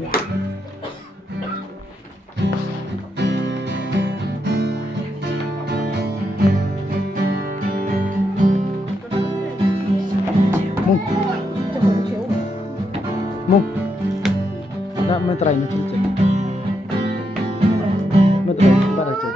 Mung. Mung. Nak matry na cun cek. Matry para cek.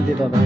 Dito ba?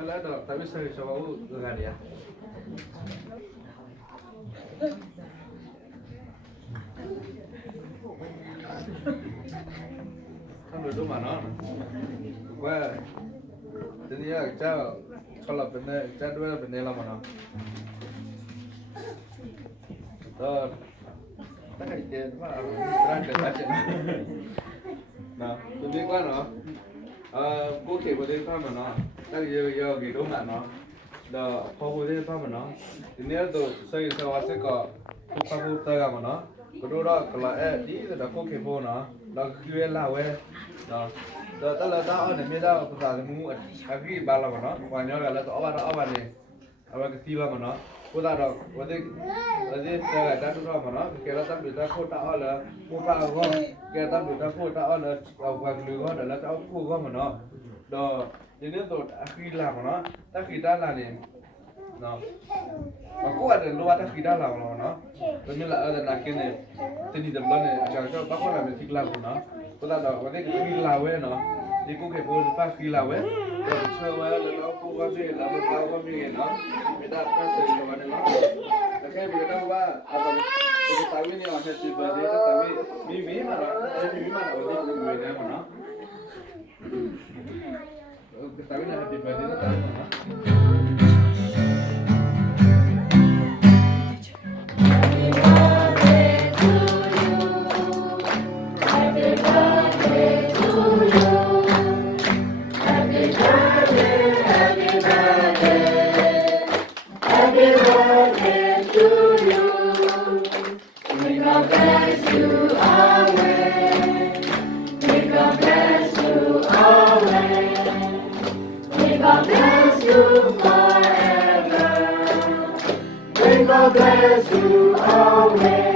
Wala dok, tapi sering coba dengan dia. Kan duduk mana? Wah, jadi ya kalau bener, dua bener lah mana? Betul. Tak kaitan, mah terang aja. Nah, lebih kan no? Cô kể vào đây thôi mà nó, tại vì giờ cái đúng là nó, đó phô vào đây thôi mà nó, thì nếu tôi xây sao sẽ có thu phá vô tay mà nó, cái đó là đi rồi đó cô kể vô nó, đó kêu là vậy, đó, đó ta là ta ở đây bây giờ ta là mua cái ba là mà nó, và nhớ là tao ở ba này, ở cái gì mà nó, cô ta đó, ở đây cái ta đó mà nó, cái đó ta bị ta khô ta ở là mua ba không, cái ta bị ta khô ta ở là ở vàng lưới đó là tao khô không mà nó, đó, jadi tu khi làm mà nó, ta khi ta làm này, nó, mà cô ở đây lúc ta khi ta làm mà nó, tôi như là ở đây là cái này, tên gì đầm lớn này, chẳng cho bác con làm mình thích làm của nó, cô ta đó, cái khi làm ấy nó, thì cô kể vô phát khi làm ấy, rồi chơi với là nó cô có gì là một bao có gì nó, người ta có sự cho bạn nó, là cái việc đó qua, tôi tại vì nhiều người chỉ bảo đấy, tại vì mà nó, tại vì mà nó ở đây người này mà nó. Kita ini happy birthday itu kan. God bless you forever. May God bless you always.